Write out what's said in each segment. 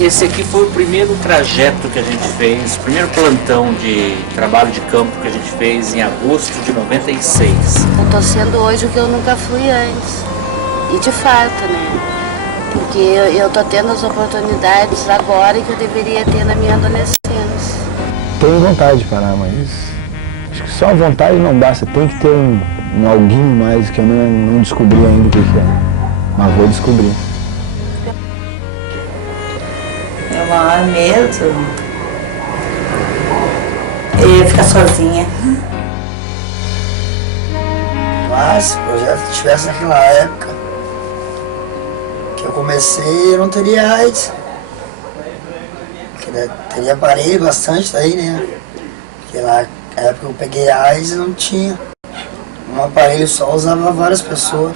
Esse aqui foi o primeiro trajeto que a gente fez, o primeiro plantão de trabalho de campo que a gente fez em agosto de 96. Eu tô sendo hoje o que eu nunca fui antes. E de fato, né? Porque eu tô tendo as oportunidades agora que eu deveria ter na minha adolescência. Tenho vontade de parar, mas acho que só a vontade não basta. Tem que ter um alguinho mais que eu não descobri ainda o que é. Mas vou descobrir. Meu maior medo é ficar sozinha. Mas se o projeto estivesse naquela época que eu comecei, eu não teria AIDS. Porque teria aparelho bastante daí, né? Porque na época que eu peguei AIDS não tinha. Um aparelho só usava várias pessoas.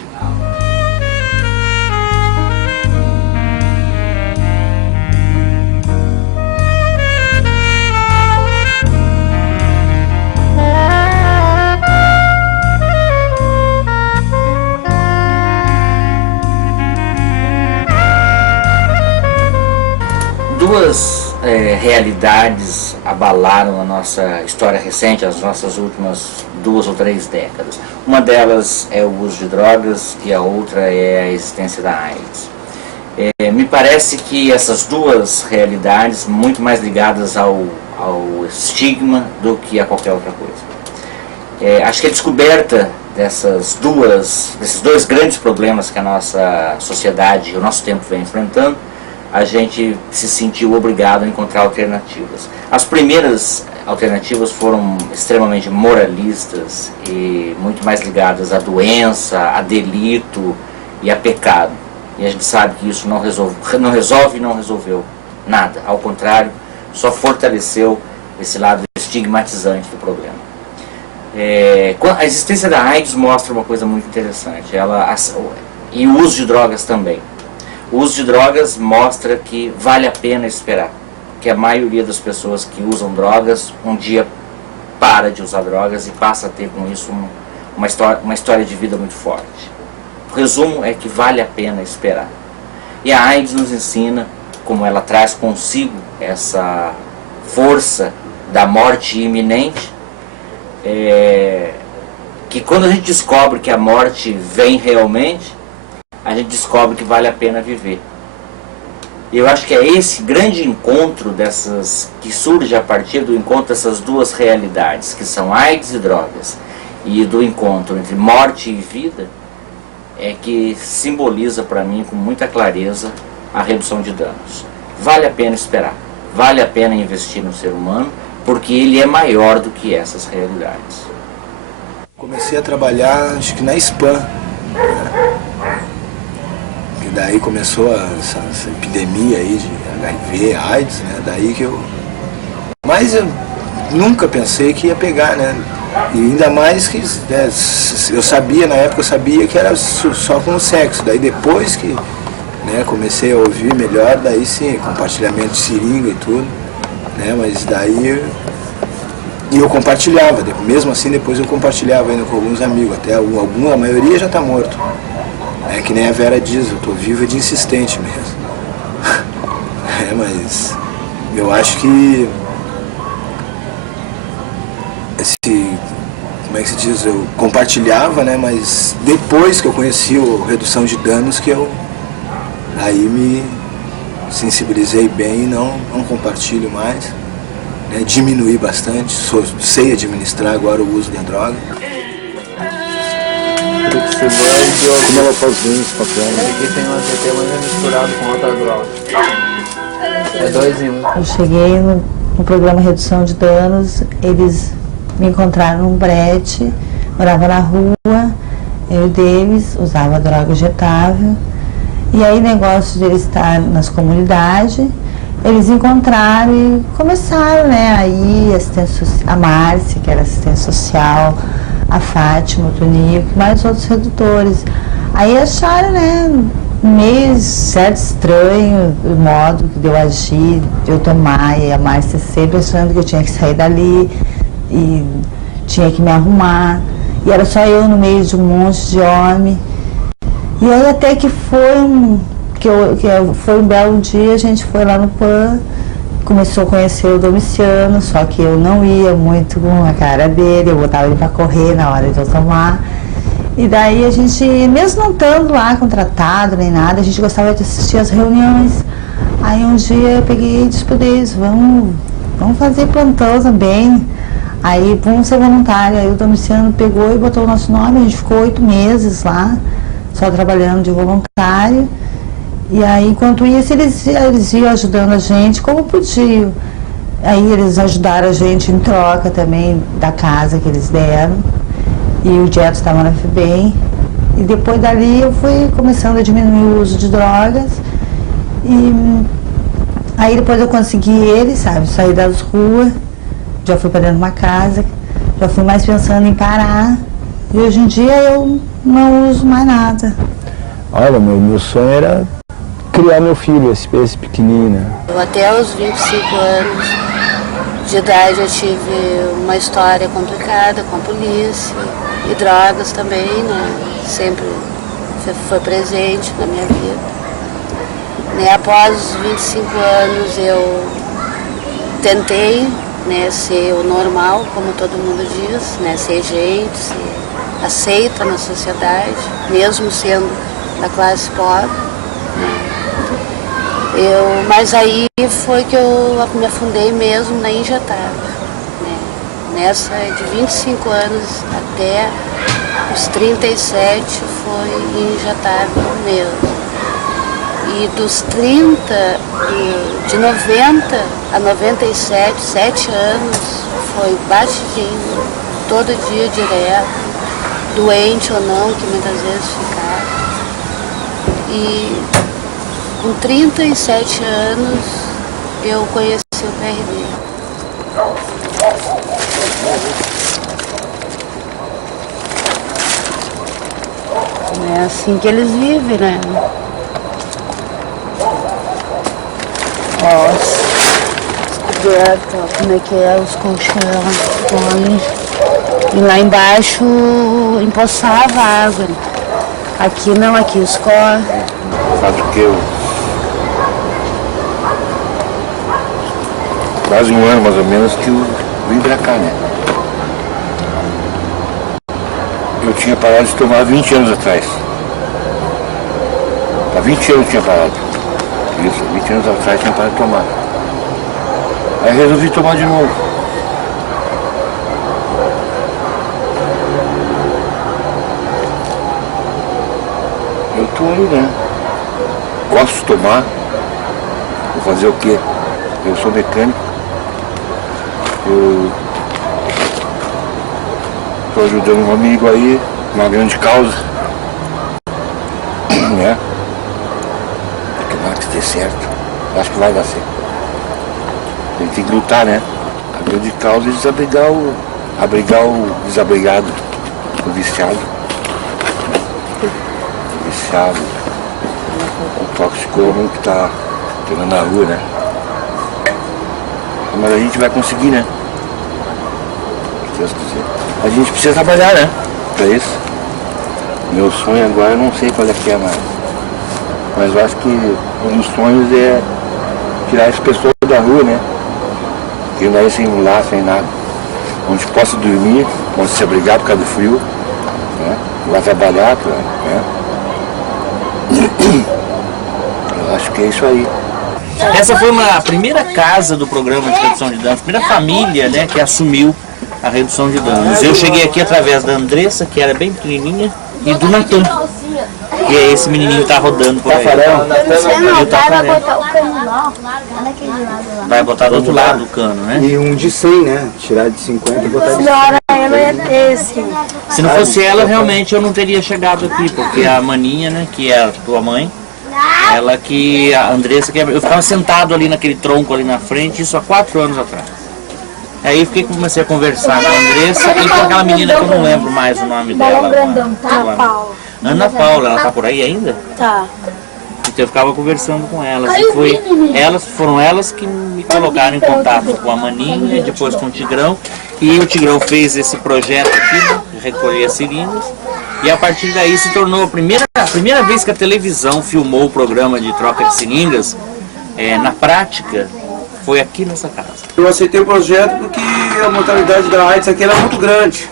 Duas realidades abalaram a nossa história recente, as nossas últimas 2 ou 3 décadas. Uma delas é o uso de drogas e a outra é a existência da AIDS. Me parece que essas duas realidades, muito mais ligadas ao estigma do que a qualquer outra coisa. Acho que a descoberta desses dois grandes problemas que a nossa sociedade e o nosso tempo vem enfrentando, a gente se sentiu obrigado a encontrar alternativas. As primeiras alternativas foram extremamente moralistas e muito mais ligadas à doença, a delito e a pecado. E a gente sabe que isso não resolve e não resolveu nada. Ao contrário, só fortaleceu esse lado estigmatizante do problema. A existência da AIDS mostra uma coisa muito interessante, e o uso de drogas também. O uso de drogas mostra que vale a pena esperar, que a maioria das pessoas que usam drogas um dia para de usar drogas e passa a ter com isso uma história de vida muito forte. O resumo é que vale a pena esperar. E a AIDS nos ensina, como ela traz consigo essa força da morte iminente, que quando a gente descobre que a morte vem realmente, a gente descobre que vale a pena viver. E eu acho que é esse grande encontro que surge a partir do encontro dessas duas realidades, que são AIDS e drogas, e do encontro entre morte e vida, que simboliza para mim com muita clareza a redução de danos. Vale a pena esperar, vale a pena investir no ser humano, porque ele é maior do que essas realidades. Comecei a trabalhar, acho que na Spam. E daí começou essa epidemia aí de HIV, AIDS, né? Daí que eu... Mas eu nunca pensei que ia pegar, né? E ainda mais que eu sabia, na época eu sabia que era só com o sexo. Daí depois que comecei a ouvir melhor, daí sim, compartilhamento de seringa e tudo, né? Mas daí... E eu compartilhava, mesmo assim depois eu compartilhava ainda com alguns amigos, até a maioria já está morto. É que nem a Vera diz, eu tô viva de insistente mesmo. Mas eu acho que como é que se diz, eu compartilhava, né, mas depois que eu conheci o Redução de Danos que eu aí me sensibilizei bem e não compartilho mais, né, diminuí bastante, sei administrar agora o uso da droga. Como ela faz bem esse papel? Aqui tem uma CT, mas é misturado com outra droga. É 2 em 1. Eu cheguei no programa Redução de Danos, eles me encontraram num brete, morava na rua, eu deles, usava droga injetável. E aí, negócio de eles estar nas comunidades, eles encontraram e começaram, né, aí a Márcia, que era assistente social, a Fátima, o Tonico, mais outros redutores. Aí acharam, né, meio certo estranho o modo que eu agir, de eu tomar, e a Márcia sempre achando que eu tinha que sair dali e tinha que me arrumar. E era só eu no meio de um monte de homem. E aí até que foi foi um belo dia, a gente foi lá no PAN, começou a conhecer o Domiciano, só que eu não ia muito com a cara dele, eu botava ele para correr na hora de eu tomar. E daí a gente, mesmo não estando lá contratado nem nada, a gente gostava de assistir as reuniões. Aí um dia eu peguei e disse para eles, vamos fazer plantão também. Aí vamos ser voluntário. Aí o Domiciano pegou e botou o nosso nome, a gente ficou 8 meses lá, só trabalhando de voluntário. E aí, enquanto isso, eles iam ajudando a gente como podiam. Aí eles ajudaram a gente em troca também da casa que eles deram. E o Dieto estava na FEBEM. E depois dali eu fui começando a diminuir o uso de drogas. E aí depois eu consegui ele, sabe, sair das ruas. Já fui para dentro de uma casa. Já fui mais pensando em parar. E hoje em dia eu não uso mais nada. Olha, meu sonho era criar meu filho, esse pequenininho, né? Eu até os 25 anos de idade eu tive uma história complicada com a polícia e drogas também, né? Sempre foi presente na minha vida. Né? Após os 25 anos eu tentei, né, ser o normal, como todo mundo diz, né? Ser gente, ser aceita na sociedade, mesmo sendo da classe pobre. Mas aí foi que eu me afundei mesmo na injetável. Né? Nessa de 25 anos até os 37 foi injetável mesmo. E dos 30, de 90 a 97, 7 anos, foi batidinho, todo dia direto, doente ou não, que muitas vezes ficava. E com 37 anos eu conheci o PRD. É assim que eles vivem, né? Nossa, direto, como é que é, os colchões, e lá embaixo empoçava a água. Aqui não, aqui escorre. Sabe que eu quase um ano mais ou menos que eu vim pra cá, né? Eu tinha parado de tomar 20 anos atrás. Há 20 anos eu tinha parado. Isso, 20 anos atrás eu tinha parado de tomar. Aí resolvi tomar de novo. Eu tô aí, né? Gosto de tomar. Vou fazer o quê? Eu sou mecânico. Eu estou ajudando um amigo aí, uma grande causa. Né? Tomara que dê certo. Acho que vai dar certo. A gente tem que lutar, né? A grande causa é abrigar o desabrigado, o viciado. O viciado, o toxicômano que está pegando na rua, né? Mas a gente vai conseguir, né? Se Deus quiser. A gente precisa trabalhar, né? Pra isso. Meu sonho agora eu não sei qual é que é mais. Mas eu acho que um dos sonhos é tirar as pessoas da rua, né? Que não é sem lar, sem nada. Onde possa dormir, onde se abrigar por causa do frio, né? Vai trabalhar, né? Eu acho que é isso aí. Essa foi a primeira casa do programa de redução de danos, a primeira família, né, que assumiu a redução de danos. Eu cheguei aqui através da Andressa, que era bem pequenininha, e do Natan, que é esse menininho que tá rodando por aí. E o Tafarel. Vai botar do outro lado do cano, né? E um de 100, né? Tirar de 50 e botar de 100. Eu não ia ter esse. Se não fosse ela, realmente eu não teria chegado aqui, porque a Maninha, né, que é a tua mãe, ela que, a Andressa, que eu ficava sentado ali naquele tronco ali na frente, isso há 4 anos atrás. Aí comecei a conversar com a Andressa e com aquela menina que eu não lembro mais o nome dela. Ana Paula. Ana Paula, ela tá por aí ainda? Tá. Então eu ficava conversando com elas. E foram elas que me colocaram em contato com a Maninha, depois com o Tigrão. E o Tigrão fez esse projeto aqui, né, de recolher as seringas. E a partir daí se tornou a primeira vez que a televisão filmou o programa de troca de seringas, na prática, foi aqui nessa casa. Eu aceitei o projeto porque a mortalidade da AIDS aqui era muito grande.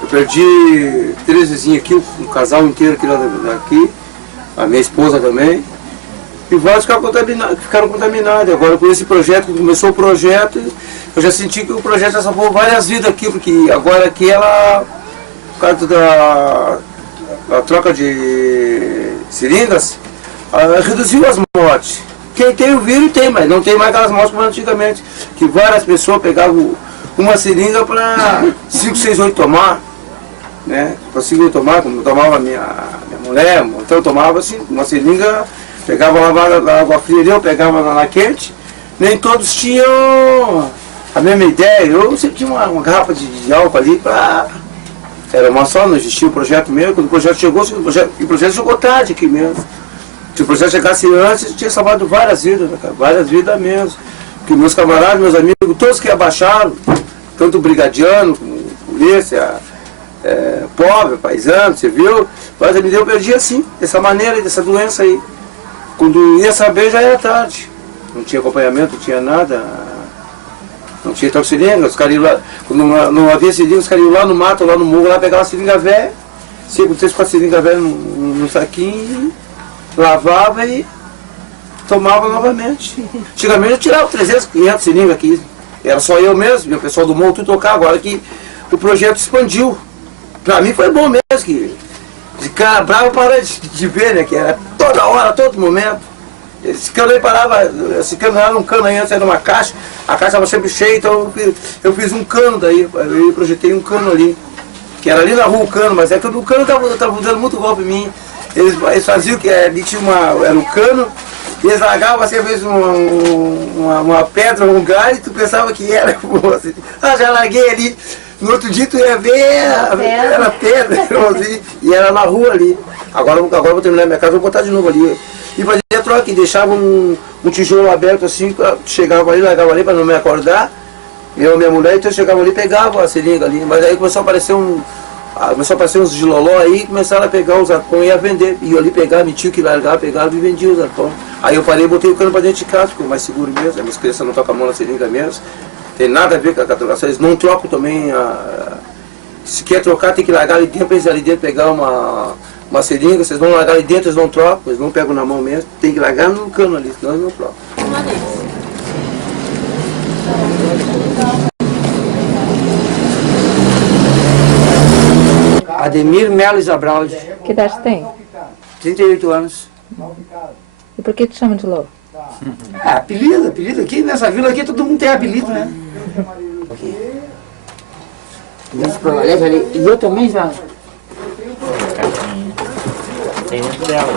Eu perdi 3 vizinhos aqui, um casal inteiro aqui, a minha esposa também. E vários ficaram contaminados. Agora, com esse projeto, que começou o projeto, eu já senti que o projeto já salvou várias vidas aqui, porque agora aqui ela, por causa da troca de seringas, reduziu as mortes. Quem tem o vírus tem, mas não tem mais aquelas mortes como antigamente, que várias pessoas pegavam uma seringa para 5, 6, 8 tomar, né? Conseguiu tomar, como tomava minha mulher, então eu tomava assim, uma seringa. Pegava a água fria ali, eu pegava na quente. Nem todos tinham a mesma ideia. Eu sempre tinha uma garrafa de álcool ali para... Era uma só, não existia o projeto mesmo. Quando o projeto chegou, o projeto chegou tarde aqui mesmo. Se o projeto chegasse antes, tinha salvado várias vidas, né, cara? Várias vidas mesmo. Porque meus camaradas, meus amigos, todos que abaixaram, tanto o brigadiano, como polícia, pobre, paisano, você viu? Mas eu perdi assim, dessa maneira, dessa doença aí. Quando ia saber já era tarde, não tinha acompanhamento, não tinha nada, não tinha troca de seringa, os caras iam lá, quando não havia seringa, os caras iam lá no mato, lá no morro, lá pegavam a seringa velha, 5, 3, 4 seringas velhas no saquinho, lavava e tomava novamente. Antigamente eu tirava 300, 500 seringas aqui, era só eu mesmo, e o pessoal do morro tudo tocar, agora que o projeto expandiu. Pra mim foi bom mesmo, que ficar bravo para de ver, né? Que era toda hora, todo momento. Esse cano aí parava, esse cano era um cano aí, antes era uma caixa, a caixa estava sempre cheia, então eu fiz um cano daí, eu projetei um cano ali, que era ali na rua o cano, mas é que o cano estava dando muito golpe em mim. Eles faziam que ali tinha era um cano, e eles largavam assim, às vezes uma pedra, um galho, e tu pensava que era, assim, já larguei ali. No outro dia tu ia ver, era pedra, e era na rua ali. Agora eu vou terminar minha casa, vou botar de novo ali. E fazia a troca, e deixava um tijolo aberto assim, chegava ali, largava ali para não me acordar. Eu e minha mulher, então eu chegava ali e pegava a seringa ali. Mas aí começou a aparecer uns giloló aí, começaram a pegar os arpões e ia vender. E eu ali pegava, metia que largava, pegava e vendia os arpões. Aí eu parei e botei o cano para dentro de casa, ficou mais seguro mesmo. As minhas crianças não tocam a mão na seringa mesmo. Tem nada a ver com a trocação, eles não trocam também, se quer trocar tem que largar ali dentro, eles ali dentro pegar uma seringa, vocês vão largar ali dentro, eles não trocam, eles não pegam na mão mesmo, tem que largar no cano ali, senão eles não trocam. Ademir Melo Isabraldi. Que idade você tem? 38 anos. E por que te chama de louco? Apelido aqui, nessa vila aqui todo mundo tem apelido, né? E eu também já. Tem dentro dela.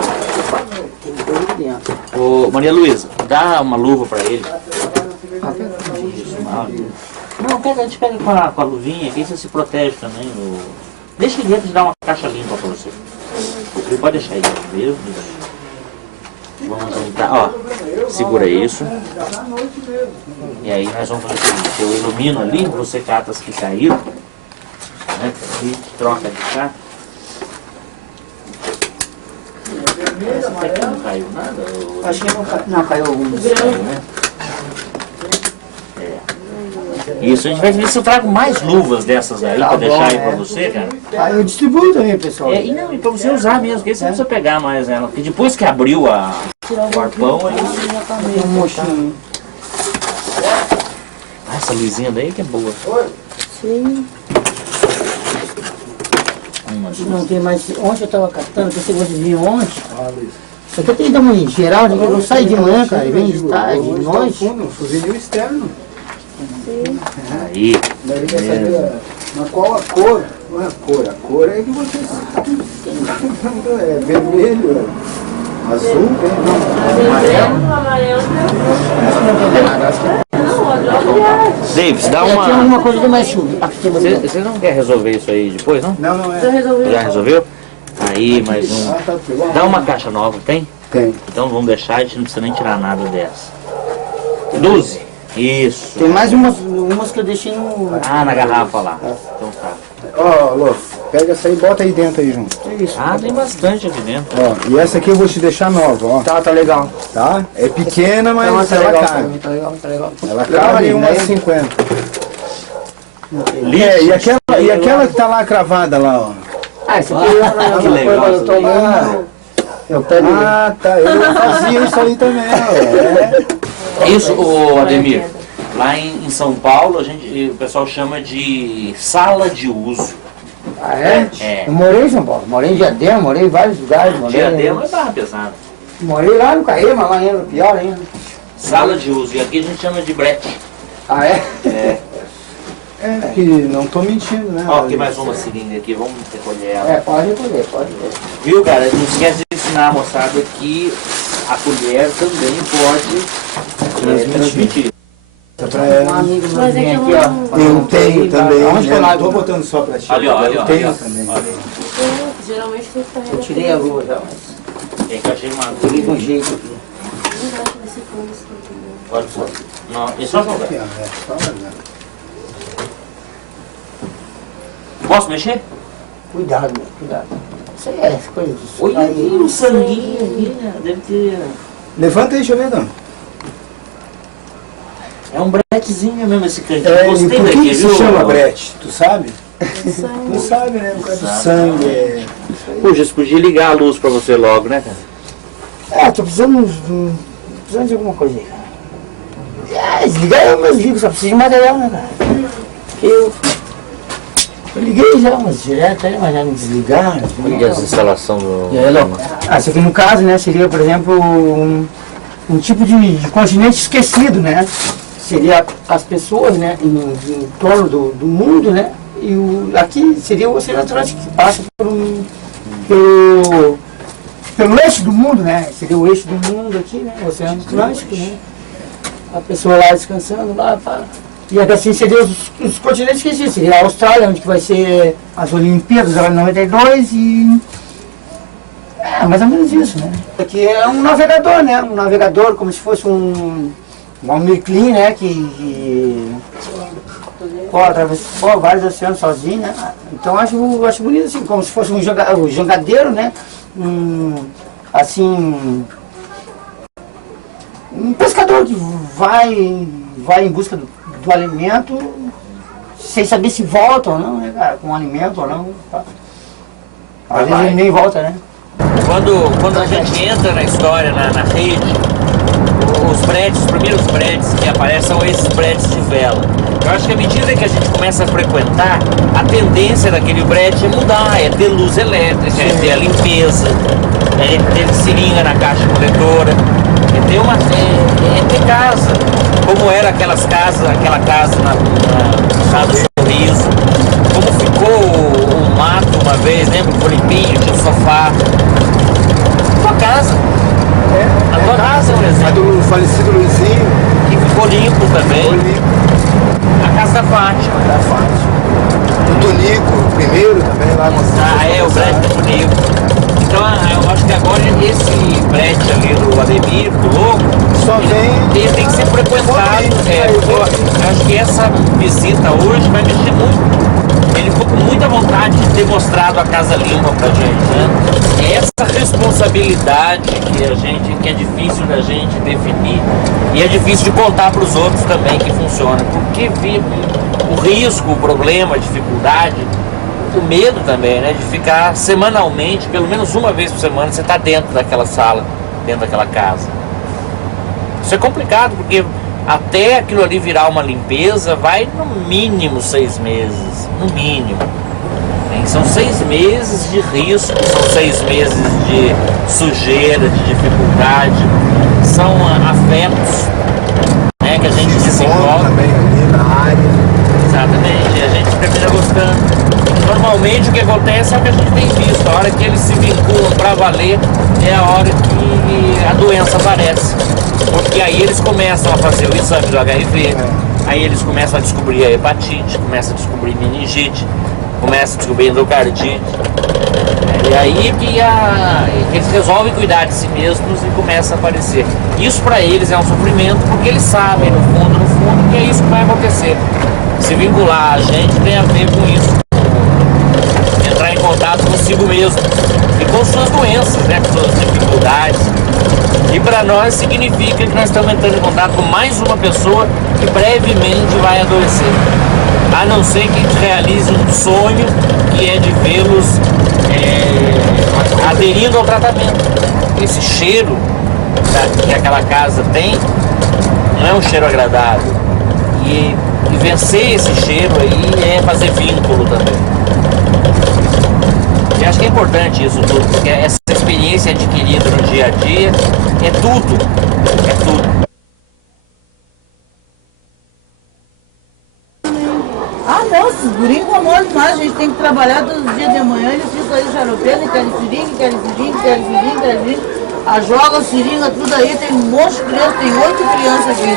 Tem dentro dentro. Ô, Maria Luísa, dá uma luva pra ele. Não, a gente pega com a luvinha, que aí você se protege também. Deixa ele dentro de dar uma caixa limpa pra você. Ele pode deixar aí, meu Deus. Vamos juntar, ó, segura isso. E aí nós vamos fazer o seguinte, eu ilumino ali, você cata as que caíram, né? E troca de cá. Essa até que não caiu nada? Acho que não caiu algum. Né? Isso, a gente vai ver se eu trago mais luvas dessas aí pra deixar aí pra você, cara. Aí eu distribuo também, pessoal. E pra você usar mesmo, porque aí você não precisa pegar mais ela. Porque depois que abriu o arpão, aí você já tá meio... Um mochinho. Essa luzinha daí que é boa. Sim. Não tem mais. Ontem eu tava catando, que esse negócio de vir ontem. Isso aqui tem que dar uma em geral, eu saio de manhã, cara, e vem de tarde, de noite. Um fuzil externo. Aí. Mas qual a cor? Não é a cor é que você é vermelho, azul, Amarelo. Davis, dá Tem alguma coisa de mais chuva. Você não quer resolver isso aí depois, não? Não é. Já resolveu? Aí, mais um. Dá uma caixa nova, tem? Tem. Então vamos deixar, a gente não precisa nem tirar nada dessa. 12. Isso. Tem mais umas que eu deixei no... Ah, na garrafa lá. Então tá. Ó, Lô, pega essa aí e bota aí dentro aí junto. Ah, tem bastante aqui dentro. Ó, e essa aqui eu vou te deixar nova, ó. Tá legal. Tá? É pequena, mas Tá ela legal, cabe. tá legal. Ela cabe em umas 50. E aquela que tá lá cravada lá, ó. Ah, esse aqui que legal, eu tô olhando. Eu pego. Ah, tá. Eu fazia isso aí também, ó. Isso, ô Ademir. Lá em São Paulo, o pessoal chama de sala de uso. Ah, é? É. Eu morei em São Paulo, morei em Diadema, morei em vários lugares. Diadema é barra pesada. Morei lá no Caí, mas lá ainda pior ainda. Sala de uso. E aqui a gente chama de brete. Ah, é? É. É, que não tô mentindo, né? Ó, aqui mais uma seringa aqui, vamos recolher ela. É, pode recolher, pode ver. Viu, cara? Não esquece de ensinar a moçada que a colher também pode transmitir. Pra ela. Um amigo meu Mas é vem que aqui, eu ó. Eu tenho também. Onde né? que eu Não tô botando só pra ti. Ali, ó, ali, ó, eu tenho ali, ó. também. Olha. Geralmente tem que carregar. Eu tirei a lua já, mas Tem que achei uma peguei com jeito aqui. Pode pôr. Não, é só jogar. Aqui, ó, é, só olhar. Posso mexer? Cuidado, meu, cuidado. Isso aí é coisa disso. Olha aí o sanguinho aqui, né? Deve ter... Levanta aí, deixa eu ver, Dom. É um bretezinho mesmo esse cantinho. É, e Gostei por que daqui, que viu? se chama brete? Tu sabe? Tu sabe, né? Por causa do sangue. É... Puxa, você podia ligar a luz pra você logo, né, cara? É, tô precisando de alguma coisa aí, cara. É, desligar eu mesmo ligo, só preciso de material, né, cara? Porque eu liguei já, mas direto aí, mas já não desligar. E as instalações do... E aí, Léo? Ah, isso aqui no caso, né, seria, por exemplo, um tipo de continente esquecido, né? Seria as pessoas, né, em torno do mundo, né? E aqui seria o Oceano Atlântico, que passa pelo eixo do mundo, né? Seria o eixo do mundo aqui, né? O Oceano Atlântico, né? A pessoa lá descansando lá, pá. E assim seriam os continentes que existem. Seria a Austrália, onde que vai ser as Olimpíadas agora em 92 e... É, mais ou menos isso, né? Aqui é um navegador, né? Um navegador como se fosse um Mirklin, né? Que atravessou vários oceanos sozinho, né? Então acho bonito assim, como se fosse um jangadeiro, né? Assim... Um pescador que vai em busca do alimento sem saber se volta ou não, né, cara? Com alimento ou não. Às vezes ele nem volta, né? Quando a gente entra na história, na rede, os primeiros prédios que aparecem são esses prédios de vela. Eu acho que à medida que a gente começa a frequentar, a tendência daquele prédio é mudar, é ter luz elétrica, é ter a limpeza, é ter seringa na caixa coletora, é ter casa, como era aquela casa na Casa do Sorriso, como ficou o mato uma vez, lembra? Ficou limpinho, tinha um sofá. Tua casa. A tua casa, por exemplo. A do falecido Luizinho. Que ficou limpo também. Ficou limpo. A casa da Fátima. Da Fátima. O Tonico, o primeiro também lá. O prédio do Tonico. Então eu acho que agora esse prédio ali do Ademir, do Lobo, só ele tem que ser frequentado. Eu acho que essa visita hoje vai mexer muito. Ele ficou com muita vontade de ter mostrado a casa limpa pra gente, né? Essa responsabilidade que é difícil da gente definir e é difícil de contar para os outros também que funciona, porque o risco, o problema, a dificuldade, o medo também, né? De ficar semanalmente, pelo menos uma vez por semana, você tá dentro daquela sala, dentro daquela casa. Isso é complicado, porque até aquilo ali virar uma limpeza, vai no mínimo 6 meses, no mínimo. São 6 meses de risco, são 6 meses de sujeira, de dificuldade, são afetos, né, que a gente desenvolve. Também ali na área. Exatamente, a gente termina gostando. Normalmente o que acontece é o que a gente tem visto, a hora que eles se vinculam para valer é a hora que a doença aparece. Porque aí eles começam a fazer o exame do HIV, aí eles começam a descobrir a hepatite, começam a descobrir meningite, começam a descobrir endocardite. E aí que eles resolvem cuidar de si mesmos e começa a aparecer. Isso para eles é um sofrimento, porque eles sabem, no fundo, que é isso que vai acontecer. Se vincular a gente tem a ver com isso. Entrar em contato consigo mesmo e com suas doenças, né, com suas dificuldades. E para nós significa que nós estamos entrando em contato com mais uma pessoa que brevemente vai adoecer. A não ser que a gente realize um sonho que é de vê-los aderindo ao tratamento. Esse cheiro que aquela casa tem não é um cheiro agradável. E vencer esse cheiro aí é fazer vínculo também. E acho que é importante isso tudo, porque essa experiência adquirida no dia a dia é tudo. É tudo. Ah, não, esses guris incomodam demais, a gente tem que trabalhar todos os dias de manhã, eles ficam aí xaropendo, querem seringa, joga seringa, tudo aí, tem um monte de crianças, tem 8 crianças aqui.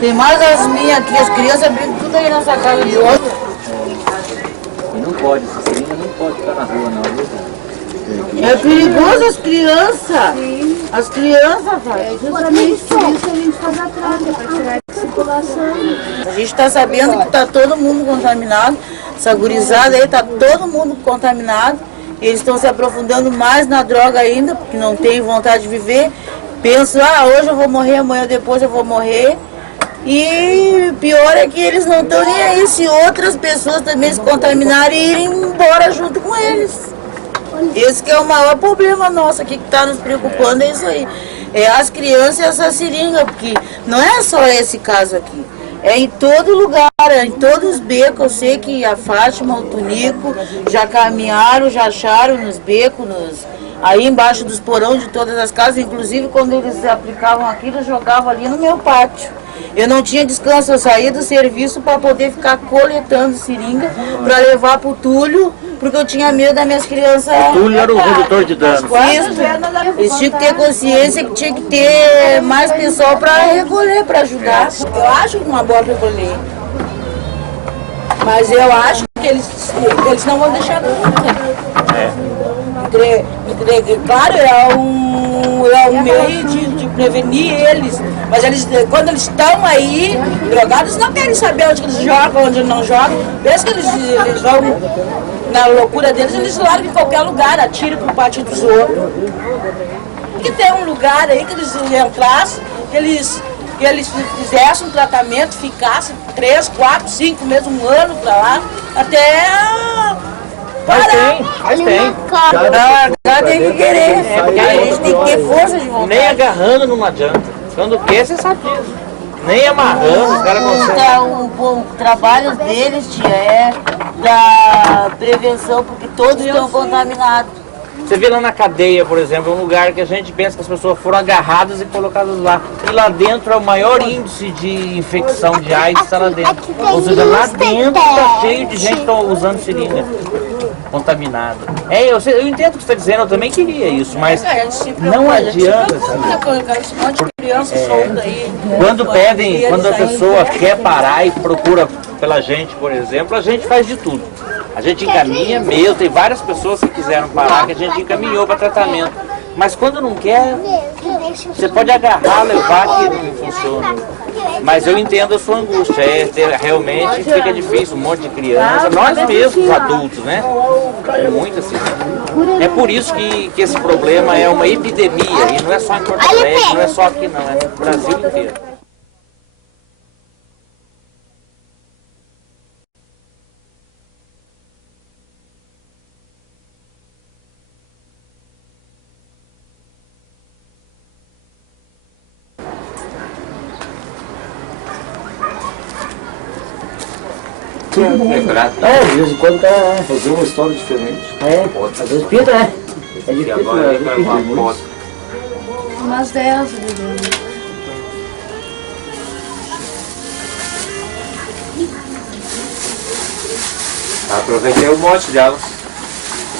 Tem mais as minhas aqui, as crianças brincam tudo aí nessa casa de 8. E não pode, essa seringa não pode ficar na rua não, viu? É perigoso as crianças. Sim. As crianças, faz. Justamente por isso a gente faz atrás, para tirar a circulação. A gente está sabendo que está todo mundo contaminado, essa gurizada aí está todo mundo contaminado. Eles estão se aprofundando mais na droga ainda, porque não tem vontade de viver. Pensam, hoje eu vou morrer, amanhã depois eu vou morrer. E pior é que eles não estão nem aí se outras pessoas também se contaminarem e irem embora junto com eles. Esse que é o maior problema nosso aqui que está nos preocupando, é isso aí. É as crianças e essa seringa, porque não é só esse caso aqui. É em todo lugar, em todos os becos. Eu sei que a Fátima, o Tunico já caminharam, já acharam nos becos, aí embaixo dos porões de todas as casas. Inclusive quando eles aplicavam aquilo, eles jogavam ali no meu pátio. Eu não tinha descanso, eu saía do serviço para poder ficar coletando seringa para levar para o Túlio, porque eu tinha medo das minhas crianças. O Túlio era o redutor de danos. Eles tinham que ter consciência que tinha que ter mais pessoal para recolher, para ajudar. Eu acho uma boa recolher. Mas eu acho que eles não vão deixar nunca. Claro, é um meio de prevenir eles. Mas quando eles estão aí, drogados, não querem saber onde eles jogam, onde não jogam. Pensa que eles vão, na loucura deles, eles largam em qualquer lugar, atiram pro pátio dos outros. Porque tem um lugar aí que eles entrassem, que eles fizessem um tratamento, ficassem 3, 4, 5 meses, um ano pra lá, até parar. Mas tem. Cada tem que querer, porque a gente tem que ter força de vontade. Nem agarrando não adianta. Quando quer, você sabe disso. Nem amarrando, os caras conseguem. O trabalho deles, tia, é da prevenção, porque todos estão contaminados. Você vê lá na cadeia, por exemplo, um lugar que a gente pensa que as pessoas foram agarradas e colocadas lá. E lá dentro é o maior índice de infecção de AIDS, está lá dentro. Ou seja, lá dentro está cheio de gente que está usando seringa contaminada. Eu entendo o que você está dizendo, eu também queria isso, mas não adianta. Quando a pessoa quer parar e procura pela gente, por exemplo, a gente faz de tudo. A gente encaminha mesmo, tem várias pessoas que quiseram parar, que a gente encaminhou para tratamento. Mas quando não quer, você pode agarrar, levar, que não funciona. Mas eu entendo a sua angústia, realmente fica difícil, um monte de criança, nós mesmos, os adultos, né? É muito assim. É por isso que esse problema é uma epidemia, e não é só em Porto Alegre, não é só aqui não, é no Brasil inteiro. De vez em quando quer fazer uma história diferente. Às vezes pinta, né? É difícil, Umas 10, bebê. Aproveitei um monte delas.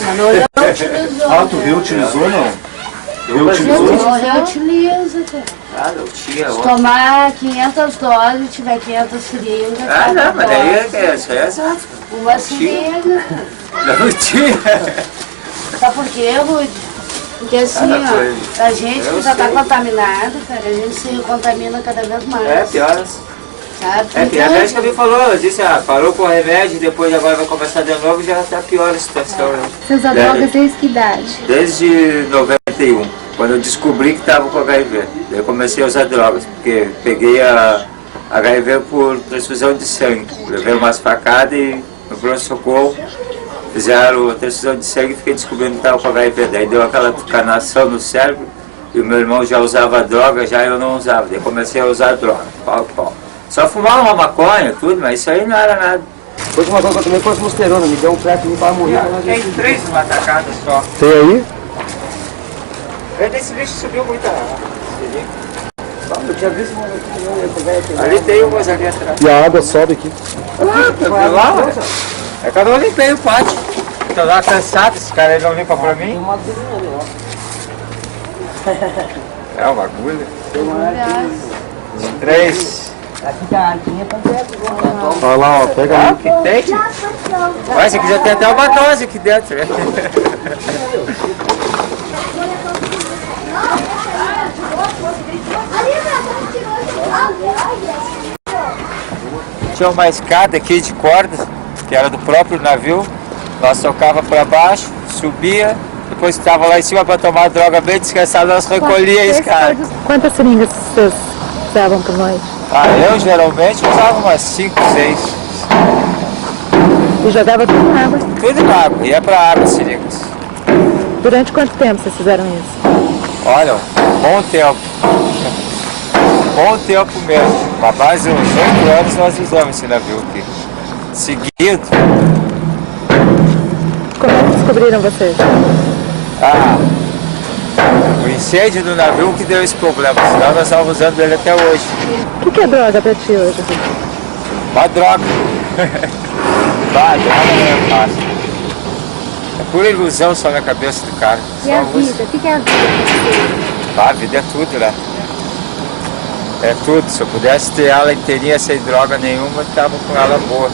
Mas não reutilizou. Tu reutilizou não? Não reutiliza, cara. Eu tinha Se tomar 500 doses, tiver 500 seringas. não, mas daí isso aí é exato. Uma seringa. Não tinha. Sabe por quê, Rude? Porque assim, a gente que já está contaminado, cara, a gente se contamina cada vez mais. Pioras. Sabe? É, que a médica me falou, ela disse, parou com o remédio, depois agora vai começar de novo e já está pior a situação. Né? Você usa drogas desde que idade? Desde 91, quando eu descobri que estava com HIV. Eu comecei a usar drogas, porque peguei a HIV por transfusão de sangue. Levei umas facadas e no pronto-socorro fizeram a transfusão de sangue e fiquei descobrindo que estava com HIV. Daí deu aquela tucanação no cérebro e o meu irmão já usava droga, já eu não usava. Daí comecei a usar droga, pau. Só fumava uma maconha, tudo, mas isso aí não era nada. Foi uma coisa que eu também foi mosterona, me deu um treco para morrer. Tem 3 numa tacada só. Tem aí? Esse bicho subiu muito rápido. Eu tinha visto uma... Ali tem umas ali atrás. E a água sobe aqui. Lá? É que eu não limpei o pátio. Tô lá cansado, esse cara aí não limpa pra mim. É uma agulha. 3. Aqui tem a arquinha pra ver. Olha lá, ó, pega aí. Que tem? Mas se quiser tem até uma dose aqui dentro. Né? Tinha uma escada aqui de cordas, que era do próprio navio. Nós tocava para baixo, subia, depois estava lá em cima para tomar droga bem descansado, nós recolhia a escada. Quantas seringas vocês usavam por noite? Eu geralmente usava umas 5, 6. E jogava tudo na água? Tudo na água, ia para a água as seringas. Durante quanto tempo vocês fizeram isso? Olha, bom tempo. Bom tempo mesmo. Há mais de uns 8 anos nós usamos esse navio aqui. Seguido. Como é que descobriram vocês? O incêndio do navio que deu esse problema, senão nós estávamos usando ele até hoje. O que é droga pra ti hoje? Uma droga. Droga não é fácil. É pura ilusão só na cabeça do cara. E a vida? O que é a vida? A vida é tudo, né? É tudo. Se eu pudesse ter ela inteirinha sem droga nenhuma, eu tava com ela boa.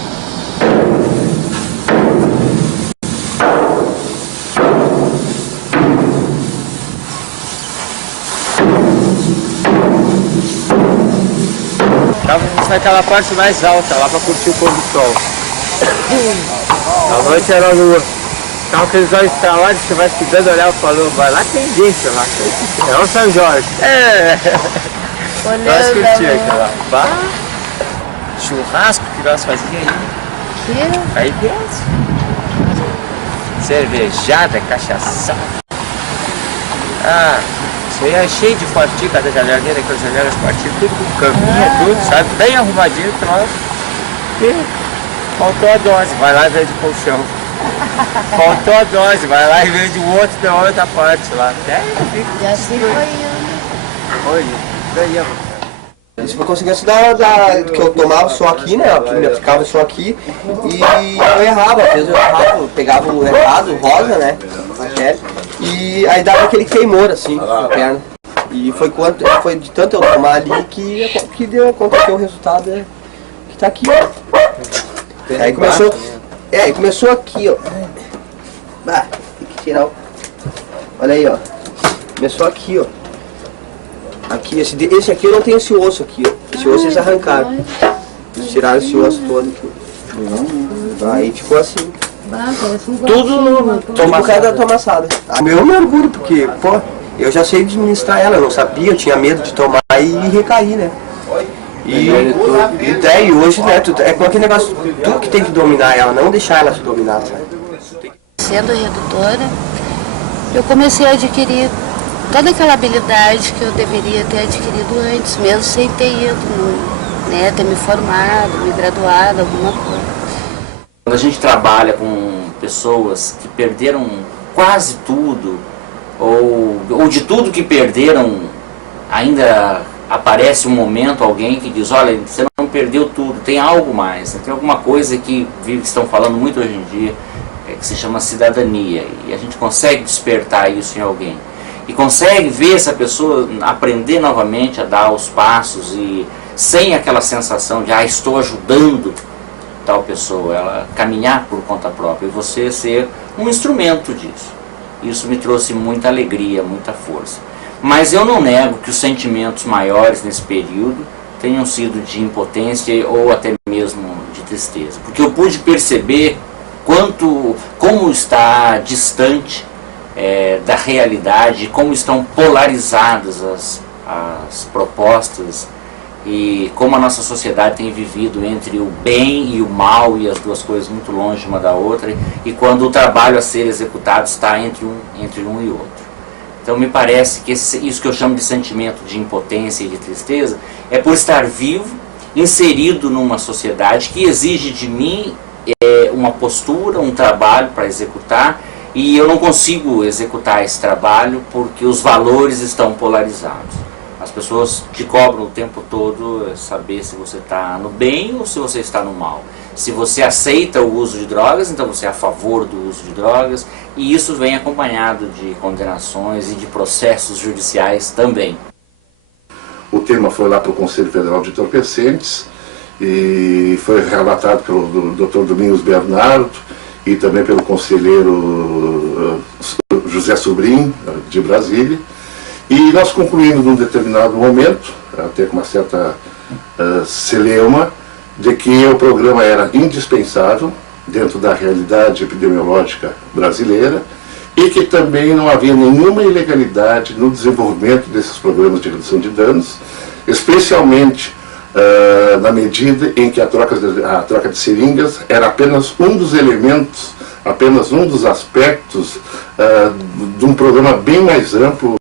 Estávamos naquela parte mais alta, lá para curtir o pôr do sol. A noite era a lua. Estavam aqueles olhos estralados que vai estudando, olhava e falou, vai lá tem gente lá. É o São Jorge. Nós curtíamos aquela bar, churrasco que nós fazíamos aí. Aí dentro. Cervejada, cachaçada. Isso aí é cheio de fotinho, cada janelinha, daquelas janelas partidas, tudo com caminha, tudo, sabe? Bem arrumadinho pra nós. E faltou a dose, vai lá e vende colchão. Faltou a dose, vai lá e vende o outro da outra parte lá. Já se foi indo. Olha, ganhamos. Isso foi consequência que eu tomava só aqui, né? Eu me aplicava só aqui e eu errava, às vezes eu errava, eu pegava o errado, o rosa, né? E aí dava aquele queimor assim na perna. E foi de tanto eu tomar ali que deu, aconteceu o resultado que tá aqui, ó. Aí começou aqui, ó. Tem que tirar, ó. Olha aí, ó. Começou aqui, ó. Aqui, esse aqui eu não tenho esse osso aqui, ó. Esse osso eles arrancaram. Eles tiraram esse osso todo aqui. Aí ficou assim. Tudo por causa da tomaçada. Eu me orgulho, porque, pô, eu já sei administrar ela, eu não sabia, eu tinha medo de tomar e recair, né? E hoje, né, é com aquele negócio, tu que tem que dominar ela, não deixar ela se dominar, sabe? Sendo redutora, eu comecei a adquirir toda aquela habilidade que eu deveria ter adquirido antes, mesmo sem ter ido, né, ter me formado, me graduado, alguma coisa. Quando a gente trabalha com pessoas que perderam quase tudo, ou de tudo que perderam, ainda aparece um momento, alguém que diz, olha, você não perdeu tudo, tem algo mais, tem alguma coisa que estão falando muito hoje em dia, que se chama cidadania, e a gente consegue despertar isso em alguém. E consegue ver essa pessoa aprender novamente a dar os passos, e sem aquela sensação de, estou ajudando tal pessoa, ela caminhar por conta própria, e você ser um instrumento disso. Isso me trouxe muita alegria, muita força. Mas eu não nego que os sentimentos maiores nesse período tenham sido de impotência ou até mesmo de tristeza, porque eu pude perceber como está distante da realidade, como estão polarizadas as propostas e como a nossa sociedade tem vivido entre o bem e o mal e as duas coisas muito longe uma da outra, e quando o trabalho a ser executado está entre um e outro. Então me parece que isso que eu chamo de sentimento de impotência e de tristeza é por estar vivo, inserido numa sociedade que exige de mim uma postura, um trabalho para executar, e eu não consigo executar esse trabalho porque os valores estão polarizados. As pessoas te cobram o tempo todo saber se você está no bem ou se você está no mal. Se você aceita o uso de drogas, então você é a favor do uso de drogas, e isso vem acompanhado de condenações e de processos judiciais também. O tema foi lá para o Conselho Federal de Entorpecentes e foi relatado pelo Dr. Domingos Bernardo e também pelo conselheiro José Sobrinho, de Brasília. E nós concluímos num determinado momento, até com uma certa celeuma, de que o programa era indispensável dentro da realidade epidemiológica brasileira e que também não havia nenhuma ilegalidade no desenvolvimento desses programas de redução de danos, especialmente na medida em que a troca de seringas era apenas um dos elementos, apenas um dos aspectos de um programa bem mais amplo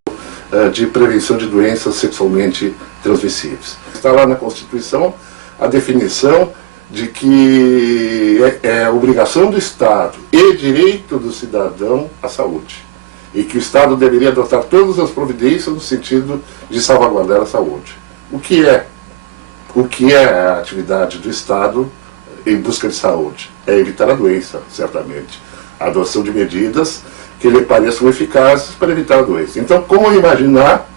de prevenção de doenças sexualmente transmissíveis. Está lá na Constituição a definição de que é obrigação do Estado e direito do cidadão à saúde, e que o Estado deveria adotar todas as providências no sentido de salvaguardar a saúde. O que é a atividade do Estado em busca de saúde? É evitar a doença, certamente. A adoção de medidas que lhe pareçam eficazes para evitar a doença. Então, como imaginar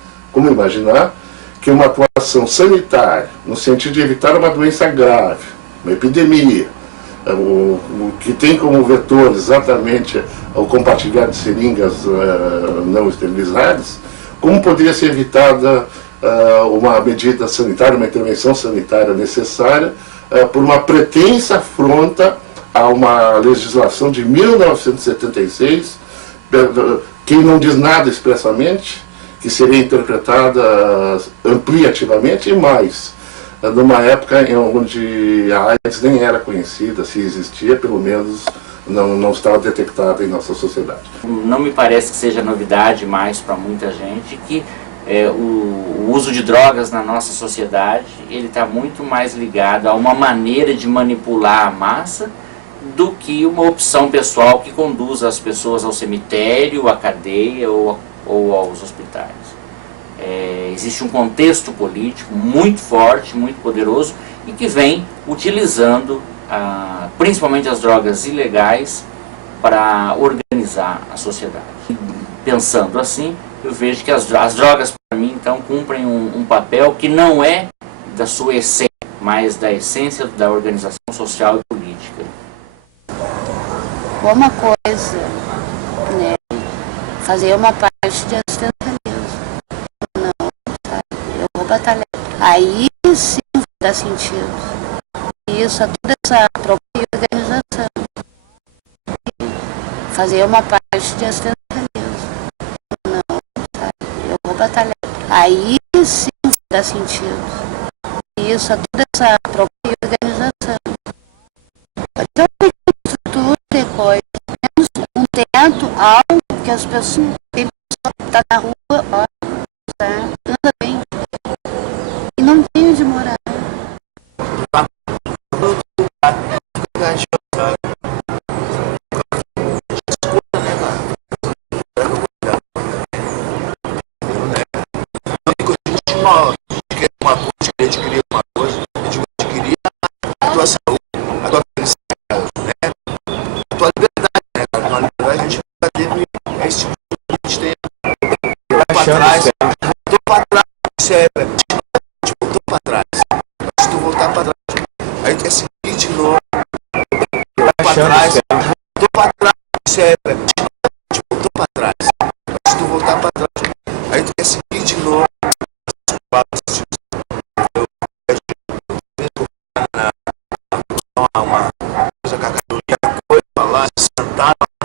que uma atuação sanitária, no sentido de evitar uma doença grave, uma epidemia, que tem como vetor exatamente o compartilhar de seringas não esterilizadas, como poderia ser evitada uma medida sanitária, uma intervenção sanitária necessária por uma pretensa afronta a uma legislação de 1976, que não diz nada expressamente, que seria interpretada ampliativamente e mais, numa época em onde a AIDS nem era conhecida, se existia, pelo menos não estava detectada em nossa sociedade. Não me parece que seja novidade mais para muita gente que o uso de drogas na nossa sociedade ele está muito mais ligado a uma maneira de manipular a massa do que uma opção pessoal que conduz as pessoas ao cemitério, à cadeia ou aos hospitais. Existe um contexto político muito forte, muito poderoso e que vem utilizando principalmente as drogas ilegais para organizar a sociedade. Pensando assim, eu vejo que as drogas para mim então cumprem um papel que não é da sua essência, mas da essência da organização social e política. Uma coisa, né, fazer uma parte de assistencialismo. Não, sabe? Eu vou batalhar. Aí sim vai dar sentido. Isso, a toda essa própria organização. Fazer uma parte de assistencialismo. Não, sabe? Eu vou batalhar. Aí sim vai dar sentido. Isso, a toda essa própria organização. Então, tem estrutura, tem coisa, menos um teto, algo que as pessoas, tem pessoa que está na rua, ó, anda bem, e não tem onde morar. A tua saúde, a tua felicidade, né? A tua liberdade, né? A tua liberdade a gente teve esse tipo que a gente tem. Para trás, voltou para trás, a gente voltou para trás. Se tu voltar para trás, aí tu quer seguir de novo. Para trás, voltou para trás, a gente voltou para trás. Se tu voltar para trás, aí tu quer seguir de novo. voltaram